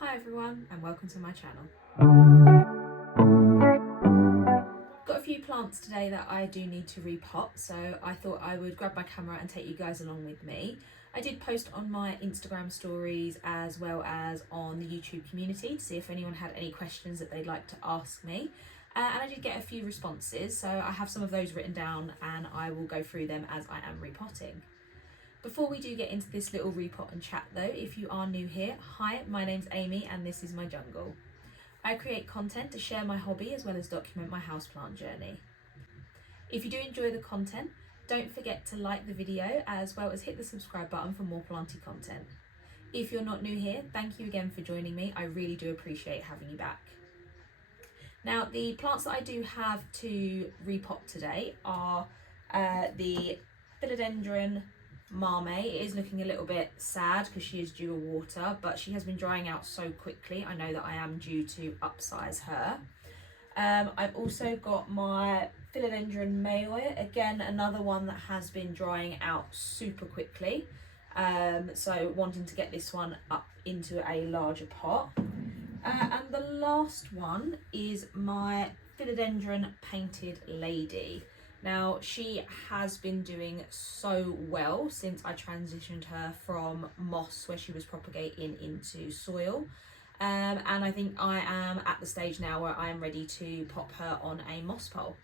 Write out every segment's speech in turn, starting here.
Hi everyone and welcome to my channel. Got a few plants today that I do need to repot, so I thought I would grab my camera and take you guys along with me. I did post on my Instagram stories as well as on the YouTube community to see if anyone had any questions that they'd like to ask me. And I did get a few responses, so I have some of those written down and I will go through them as I am repotting. Before we do get into this little repot and chat though, if you are new here, hi, my name's Amy and this is my jungle. I create content to share my hobby as well as document my houseplant journey. If you do enjoy the content, don't forget to like the video as well as hit the subscribe button for more planty content. If you're not new here, thank you again for joining me. I really do appreciate having you back. Now, the plants that I do have to repot today are the philodendron Marmee. It is looking a little bit sad because she is due a water, but she has been drying out so quickly. I know that I am due to upsize her. I've also got my philodendron Mayoi, again another one that has been drying out super quickly. So wanting to get this one up into a larger pot. And the last one is my philodendron painted lady. Now, she has been doing so well since I transitioned her from moss, where she was propagating, into soil. And I think I am at the stage now where I am ready to pop her on a moss pole.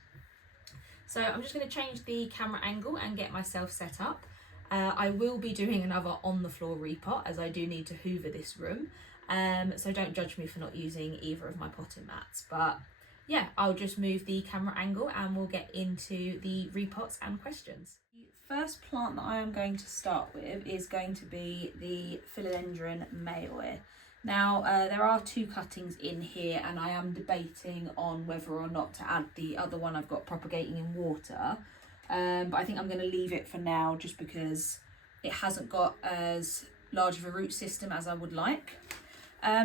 So I'm just going to change the camera angle and get myself set up. I will be doing another on the floor repot as I do need to hoover this room. So don't judge me for not using either of my potting mats. But yeah, I'll just move the camera angle and we'll get into the repots and questions. The first plant that I am going to start with is going to be the philodendron Mayoi. Now, there are two cuttings in here and I am debating on whether or not to add the other one I've got propagating in water. But I think I'm going to leave it for now just because it hasn't got as large of a root system as I would like.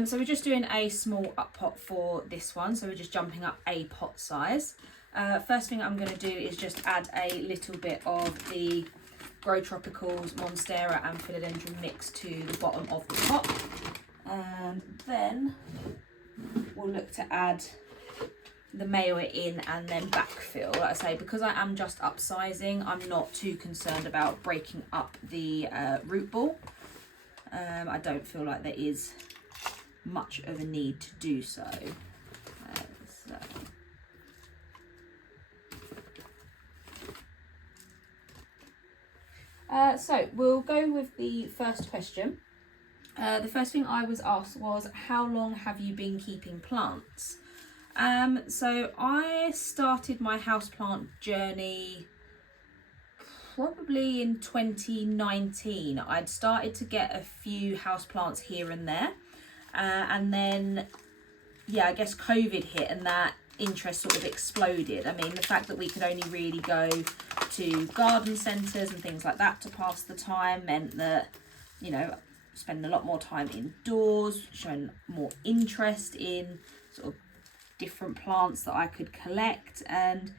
So we're just doing a small up pot for this one, so we're just jumping up a pot size. First thing I'm going to do is just add a little bit of the Grow Tropicals, Monstera and Philodendron mix to the bottom of the pot. And then we'll look to add the Mayoi in and then backfill. Like I say, because I am just upsizing, I'm not too concerned about breaking up the root ball. I don't feel like there is much of a need to do so. So we'll go with the first question. The first thing I was asked was, how long have you been keeping plants? So I started my houseplant journey probably in 2019. I'd started to get a few houseplants here and there. And then, yeah, I guess COVID hit and that interest sort of exploded. I mean, the fact that we could only really go to garden centres and things like that to pass the time meant that, you know, spending a lot more time indoors, showing more interest in sort of different plants that I could collect and,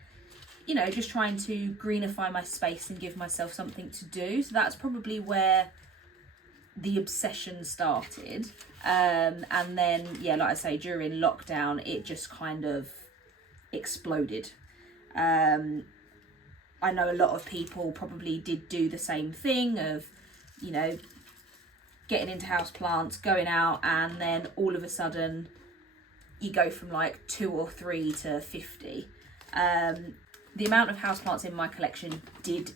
you know, just trying to greenify my space and give myself something to do. So that's probably where the obsession started. And then, yeah, like I say, during lockdown, it just kind of exploded. I know a lot of people probably did do the same thing of, you know, getting into houseplants, going out, and then all of a sudden you go from like 2 or 3 to 50. The amount of houseplants in my collection did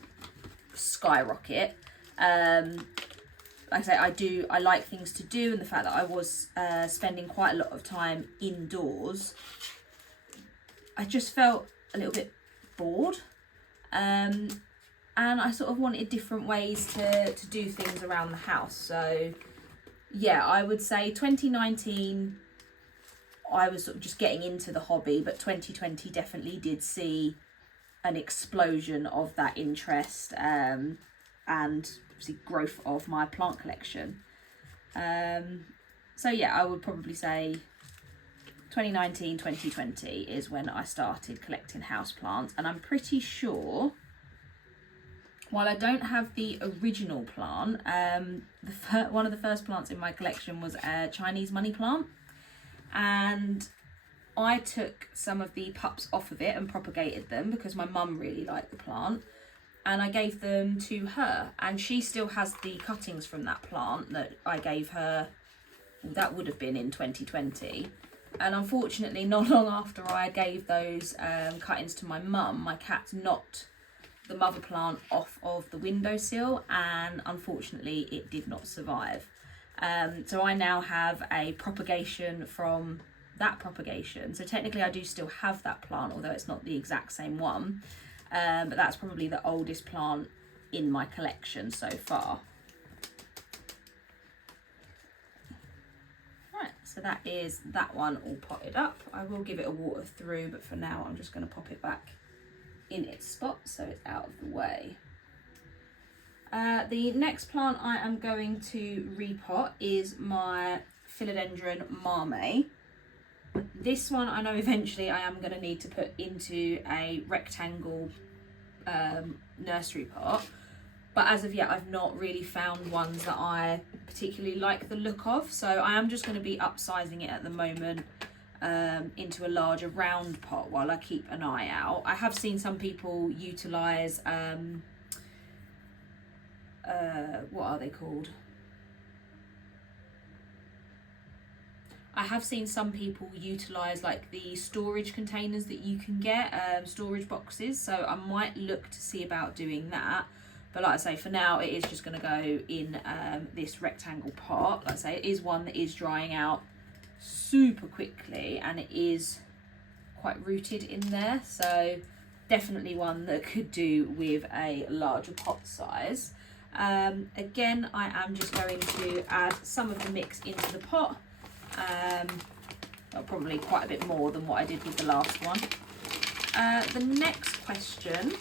skyrocket. Like I say, I like things to do, and the fact that I was spending quite a lot of time indoors, I just felt a little bit bored. And I sort of wanted different ways to do things around the house. So yeah, I would say 2019, I was sort of just getting into the hobby, but 2020 definitely did see an explosion of that interest and obviously growth of my plant collection. So yeah, I would probably say 2019, 2020 is when I started collecting houseplants, and I'm pretty sure while I don't have the original plant, one of the first plants in my collection was a Chinese money plant, and I took some of the pups off of it and propagated them because my mum really liked the plant, and I gave them to her, and she still has the cuttings from that plant that I gave her. That would have been in 2020, and unfortunately not long after I gave those cuttings to my mum, my cat knocked the mother plant off of the windowsill, and unfortunately it did not survive. So I now have a propagation from that propagation. So technically I do still have that plant, although it's not the exact same one, but that's probably the oldest plant in my collection so far. Right, so that is that one all potted up. I will give it a water through, but for now I'm just going to pop it back in its spot so it's out of the way. The next plant I am going to repot is my philodendron marme. This one I know eventually I am going to need to put into a rectangle nursery pot, but as of yet I've not really found ones that I particularly like the look of, so I am just going to be upsizing it at the moment into a larger round pot while I keep an eye out. I have seen some people utilise what are they called? I have seen some people utilise like the storage containers that you can get, storage boxes, so I might look to see about doing that. But like I say, for now it is just going to go in this rectangle pot. Like I say, it is one that is drying out super quickly and it is quite rooted in there, so definitely one that could do with a larger pot size. Again, I am just going to add some of the mix into the pot, well, probably quite a bit more than what I did with the last one. The next question,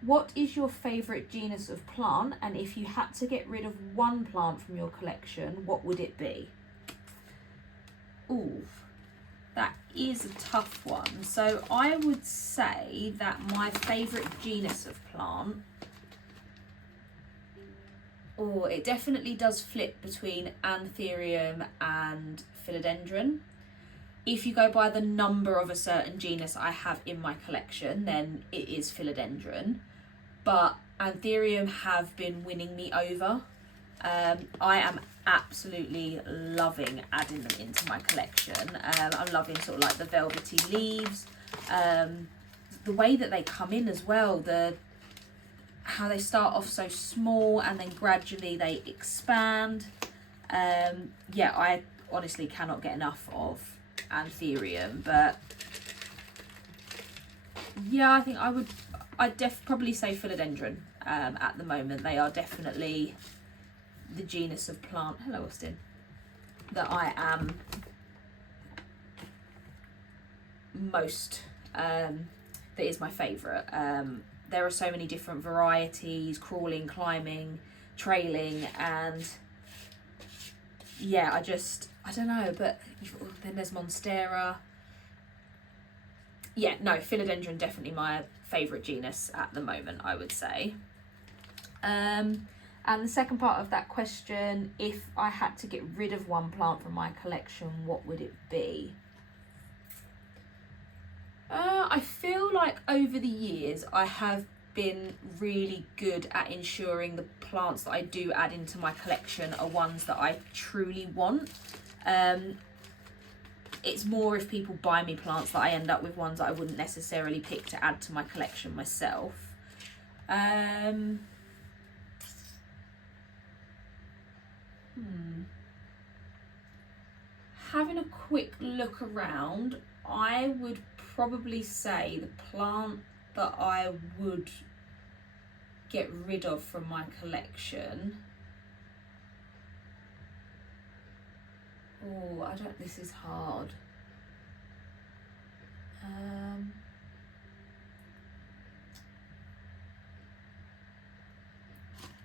what is your favourite genus of plant, and if you had to get rid of one plant from your collection, what would it be? Ooh, that is a tough one. So I would say that my favourite genus of plant, it definitely does flip between anthurium and philodendron. If you go by the number of a certain genus I have in my collection, then it is philodendron, but anthurium have been winning me over. I am absolutely loving adding them into my collection. I'm loving sort of like the velvety leaves, the way that they come in as well, how they start off so small and then gradually they expand. Yeah, I honestly cannot get enough of anthurium, but yeah, I think I'd probably say philodendron at the moment. They are definitely the genus of plant, hello Austin, that I am most, that is my favourite. There are so many different varieties, crawling, climbing, trailing, and yeah, I don't know, but then there's Monstera. Yeah, no, philodendron definitely my favourite genus at the moment, I would say. And the second part of that question, if I had to get rid of one plant from my collection, what would it be? I feel like over the years I have been really good at ensuring the plants that I do add into my collection are ones that I truly want. It's more if people buy me plants that I end up with ones that I wouldn't necessarily pick to add to my collection myself. Having a quick look around, I would probably say the plant that I would get rid of from my collection. Oh, this is hard.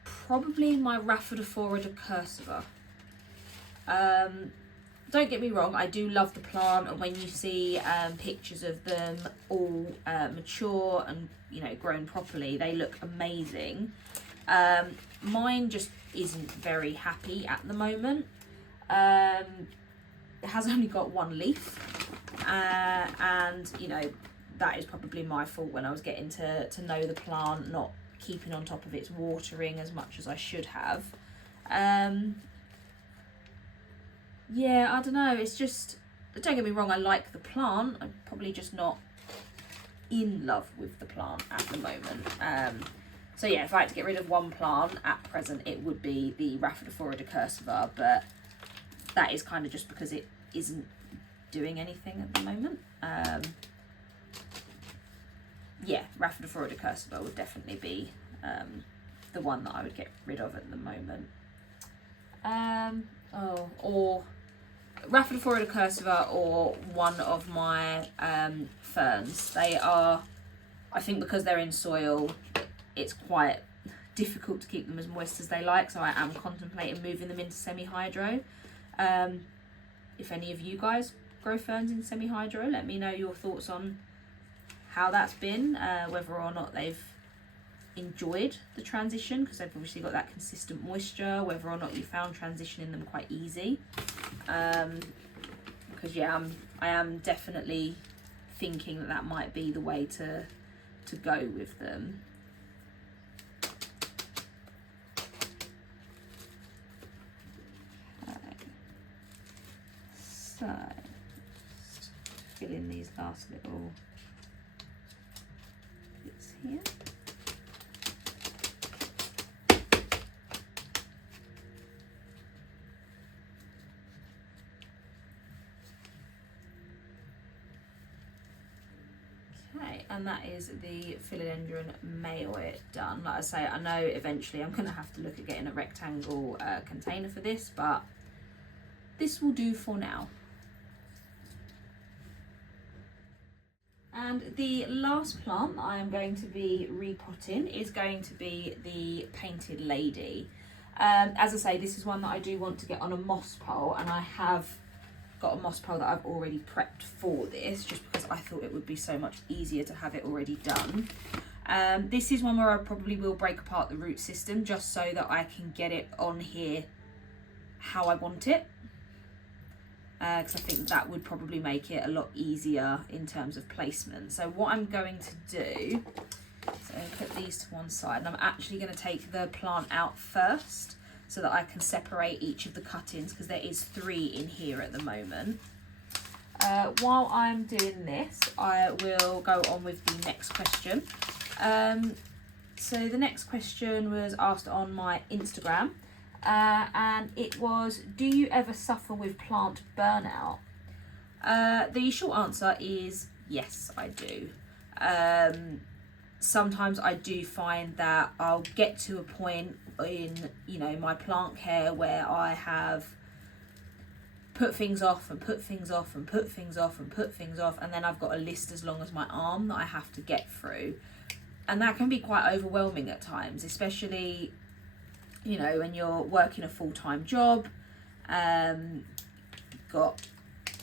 Probably my Rhaphidophora decursiva. don't get me wrong, I do love the plant, and when you see pictures of them all mature and, you know, grown properly, they look amazing. Mine just isn't very happy at the moment. It has only got one leaf, and, you know, that is probably my fault when I was getting to know the plant, not keeping on top of its watering as much as I should have. Yeah, I don't know, it's just, don't get me wrong, I like the plant, I'm probably just not in love with the plant at the moment. So yeah, if I had to get rid of one plant at present, it would be the Rhaphidophora decursiva, but that is kind of just because it isn't doing anything at the moment. Yeah, Rhaphidophora decursiva would definitely be the one that I would get rid of at the moment. Or Rhaphidophora decursiva, or one of my ferns. They are, I think because they're in soil, it's quite difficult to keep them as moist as they like, so I am contemplating moving them into semi-hydro. If any of you guys grow ferns in semi-hydro, let me know your thoughts on how that's been, whether or not they've enjoyed the transition, because they've obviously got that consistent moisture, whether or not you found transitioning them quite easy. Because yeah, I am definitely thinking that might be the way to go with them. Okay. So just fill in these last little bits here. And that is the philodendron mayoit done. Like I say, I know eventually I'm going to have to look at getting a rectangle container for this, but this will do for now. And the last plant that I am going to be repotting is going to be the painted lady. As I say, this is one that I do want to get on a moss pole, and I have got a moss pole that I've already prepped for this, just because I thought it would be so much easier to have it already done. This is one where I probably will break apart the root system just so that I can get it on here how I want it, because I think that would probably make it a lot easier in terms of placement. So what I'm going to do, so I'm going to put these to one side, and I'm actually going to take the plant out first, so that I can separate each of the cuttings, because there is 3 in here at the moment. While I'm doing this, I will go on with the next question. So the next question was asked on my Instagram, and it was, do you ever suffer with plant burnout? The short answer is yes, I do. Sometimes I do find that I'll get to a point in, you know, my plant care where I have put things off and put things off and put things off and put things off, and then I've got a list as long as my arm that I have to get through, and that can be quite overwhelming at times, especially, you know, when you're working a full-time job, got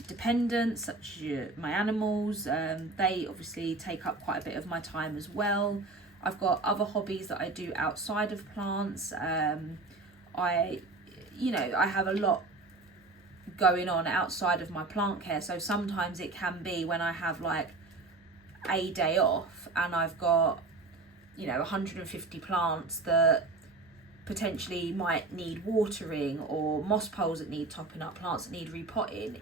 dependents such as my animals, they obviously take up quite a bit of my time as well. I've got other hobbies that I do outside of plants. I have a lot going on outside of my plant care, so sometimes it can be when I have like a day off and I've got, you know, 150 plants that potentially might need watering, or moss poles that need topping up, plants that need repotting.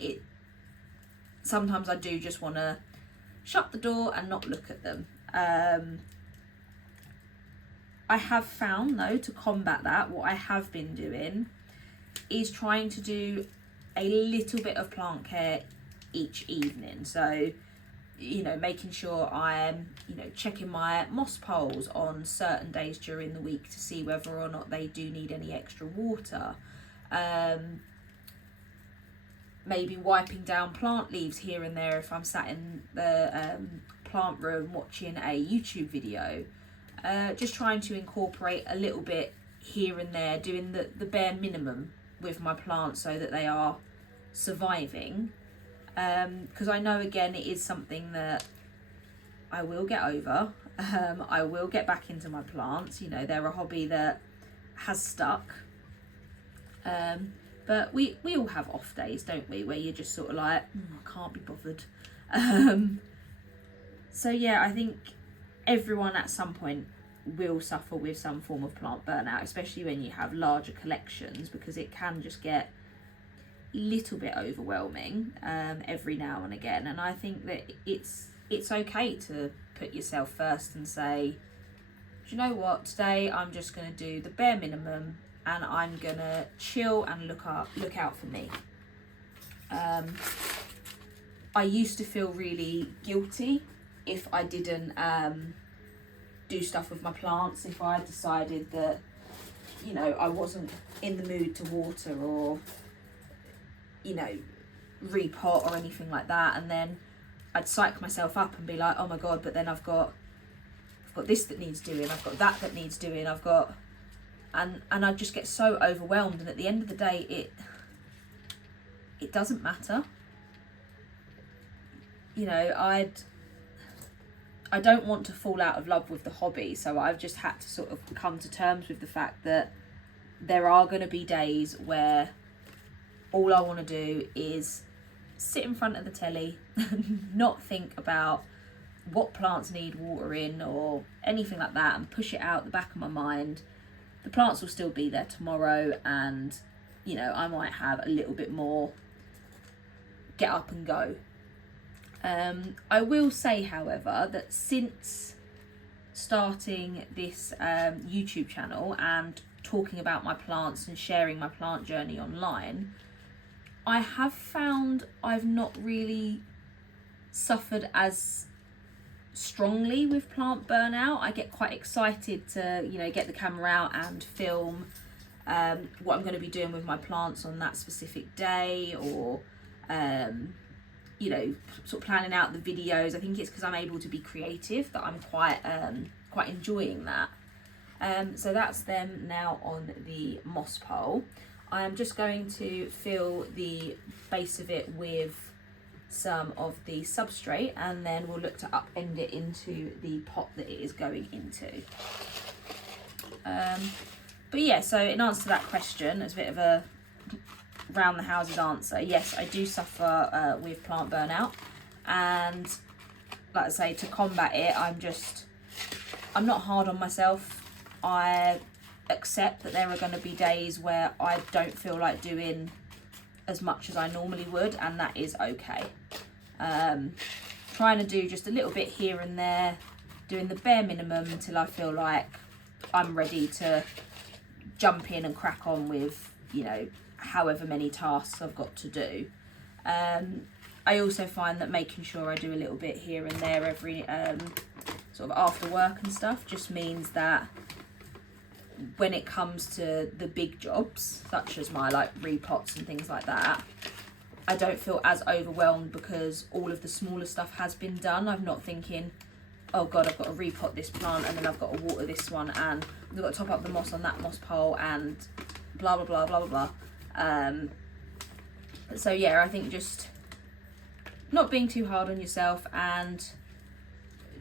Sometimes I do just want to shut the door and not look at them. I have found, though, to combat that, what I have been doing is trying to do a little bit of plant care each evening. So, you know, making sure I'm, you know, checking my moss poles on certain days during the week to see whether or not they do need any extra water. Maybe wiping down plant leaves here and there if I'm sat in the plant room watching a YouTube video. Just trying to incorporate a little bit here and there, doing the bare minimum with my plants so that they are surviving, because I know, again, it is something that I will get over. I will get back into my plants. You know, they're a hobby that has stuck. But we all have off days, don't we, where you're just sort of like, I can't be bothered. So yeah, I think everyone at some point will suffer with some form of plant burnout, especially when you have larger collections, because it can just get a little bit overwhelming every now and again. And I think that it's okay to put yourself first and say, do you know what, today I'm just going to do the bare minimum and I'm going to chill and look out for me. I used to feel really guilty if I didn't do stuff with my plants, if I decided that, you know, I wasn't in the mood to water or, you know, repot or anything like that, and then I'd psych myself up and be like, oh my god, but then I've got this that needs doing, I've got that needs doing, I've got, and I'd just get so overwhelmed. And at the end of the day, it doesn't matter. You know, I don't want to fall out of love with the hobby, so I've just had to sort of come to terms with the fact that there are going to be days where all I want to do is sit in front of the telly, not think about what plants need watering or anything like that, and push it out the back of my mind. The plants will still be there tomorrow, and, you know, I might have a little bit more get up and go. I will say, however, that since starting this YouTube channel and talking about my plants and sharing my plant journey online, I have found I've not really suffered as strongly with plant burnout. I get quite excited to, you know, get the camera out and film what I'm going to be doing with my plants on that specific day, or you know, sort of planning out the videos. I think it's because I'm able to be creative that I'm quite enjoying that. So that's them now on the moss pole. I'm just going to fill the base of it with some of the substrate, and then we'll look to upend it into the pot that it is going into. But yeah, so in answer to that question, it's a bit of a round the houses answer. Yes, I do suffer with plant burnout, and like I say, to combat it, I'm not hard on myself. I accept that there are going to be days where I don't feel like doing as much as I normally would, and that is okay. Trying to do just a little bit here and there, doing the bare minimum until I feel like I'm ready to jump in and crack on with, you know, however many tasks I've got to do. I also find that making sure I do a little bit here and there every sort of after work and stuff just means that when it comes to the big jobs, such as my like repots and things like that, I don't feel as overwhelmed because all of the smaller stuff has been done. I'm not thinking, oh god, I've got to repot this plant, and then I've got to water this one, and I've got to top up the moss on that moss pole, and blah blah blah blah blah blah. So yeah, I think just not being too hard on yourself and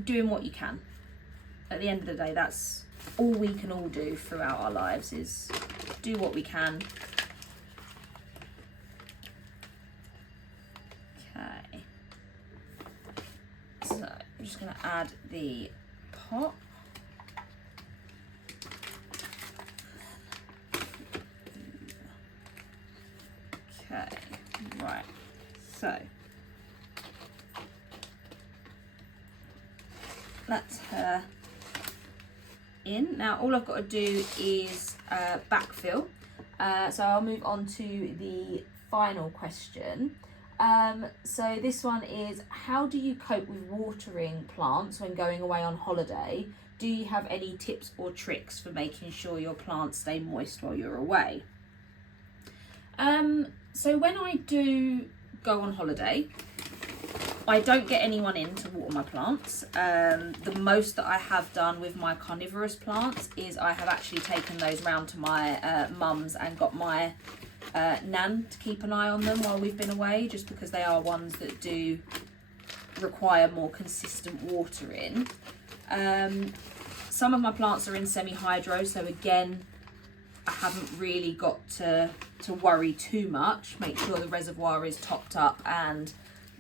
doing what you can. At the end of the day, that's all we can all do throughout our lives, is do what we can. Okay, so I'm just going to add the pot. Okay, right, so that's her in. Now all I've got to do is backfill. So I'll move on to the final question. So this one is, how do you cope with watering plants when going away on holiday? Do you have any tips or tricks for making sure your plants stay moist while you're away? So when I do go on holiday, I don't get anyone in to water my plants. The most that I have done with my carnivorous plants is I have actually taken those round to my mum's and got my Nan to keep an eye on them while we've been away, just because they are ones that do require more consistent watering. Some of my plants are in semi-hydro, so again, I haven't really got to worry too much. Make sure the reservoir is topped up and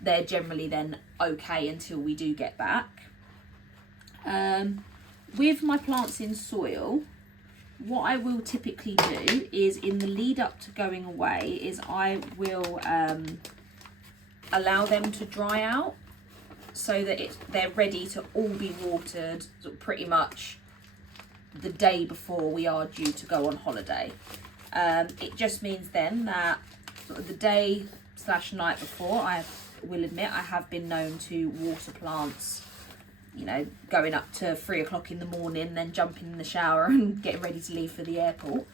they're generally then okay until we do get back. With my plants in soil, what I will typically do is in the lead up to going away is I will allow them to dry out so that they're ready to all be watered sort of pretty much the day before we are due to go on holiday. It just means then that sort of the day / night before, I will admit I have been known to water plants, you know, going up to 3 o'clock in the morning, then jumping in the shower and getting ready to leave for the airport.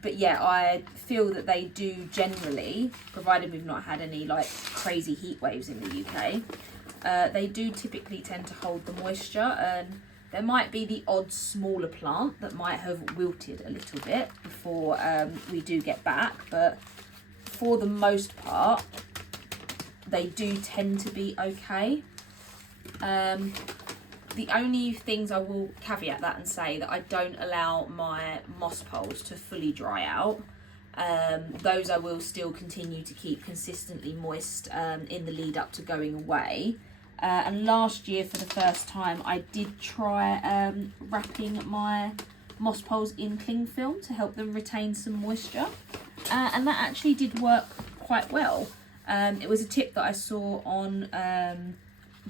But yeah, I feel that they do generally, provided we've not had any like crazy heat waves in the UK, they do typically tend to hold the moisture, and there might be the odd smaller plant that might have wilted a little bit before we do get back, but for the most part, they do tend to be okay. The only things I will caveat that and say that I don't allow my moss poles to fully dry out. Those I will still continue to keep consistently moist in the lead up to going away. And last year, for the first time, I did try wrapping my moss poles in cling film to help them retain some moisture. And that actually did work quite well. It was a tip that I saw on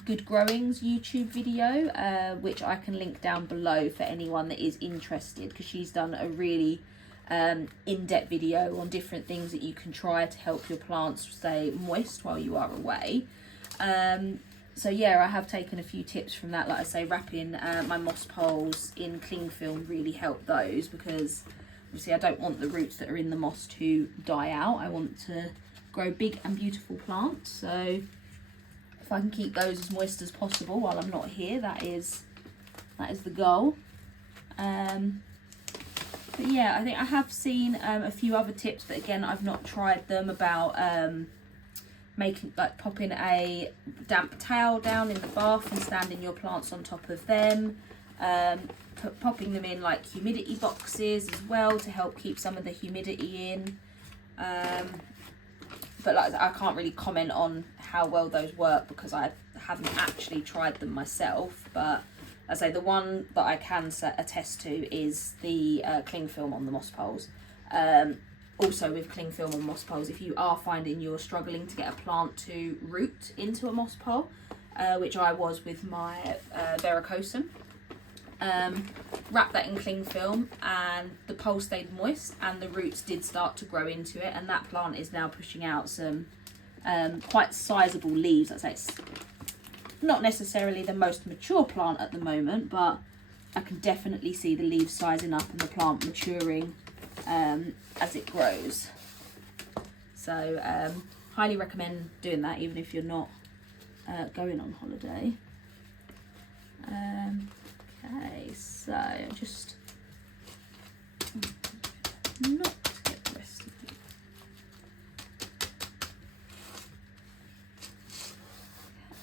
Good Growing's YouTube video, which I can link down below for anyone that is interested, because she's done a really in-depth video on different things that you can try to help your plants stay moist while you are away. So yeah, I have taken a few tips from that. Like I say, wrapping my moss poles in cling film really helped those, because obviously I don't want the roots that are in the moss to die out. I want to grow big and beautiful plants. So if I can keep those as moist as possible while I'm not here, that is the goal. But yeah, I think I have seen a few other tips, but again, I've not tried them, about popping a damp towel down in the bath and standing your plants on top of them, popping them in like humidity boxes as well to help keep some of the humidity in. But like I can't really comment on how well those work because I haven't actually tried them myself. But as I say, the one that I can attest to is the cling film on the moss poles. Also with cling film on moss poles, if you are finding you're struggling to get a plant to root into a moss pole, which I was with my varicosum, wrap that in cling film and the pole stayed moist and the roots did start to grow into it, and that plant is now pushing out some quite sizable leaves. I'd say it's not necessarily the most mature plant at the moment, but I can definitely see the leaves sizing up and the plant maturing as it grows. So highly recommend doing that even if you're not going on holiday. Okay, so just not get the rest of it.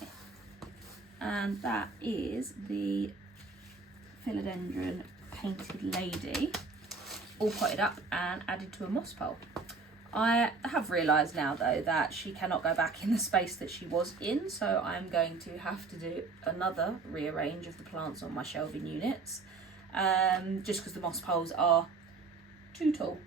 Okay. And that is the philodendron painted lady, all potted up and added to a moss pole. I have realised now though that she cannot go back in the space that she was in, so I'm going to have to do another rearrange of the plants on my shelving units, just because the moss poles are too tall.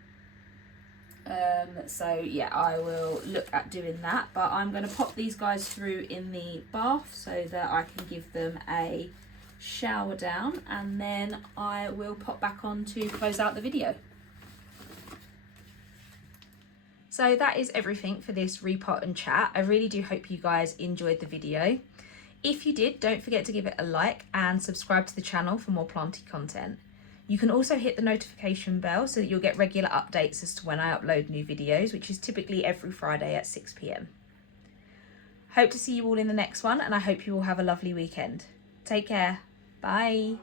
So yeah, I will look at doing that, but I'm going to pop these guys through in the bath so that I can give them a shower down, and then I will pop back on to close out the video. So that is everything for this repot and chat. I really do hope you guys enjoyed the video. If you did, don't forget to give it a like and subscribe to the channel for more planty content. You can also hit the notification bell so that you'll get regular updates as to when I upload new videos, which is typically every Friday at 6 PM. Hope to see you all in the next one, and I hope you all have a lovely weekend. Take care. Bye.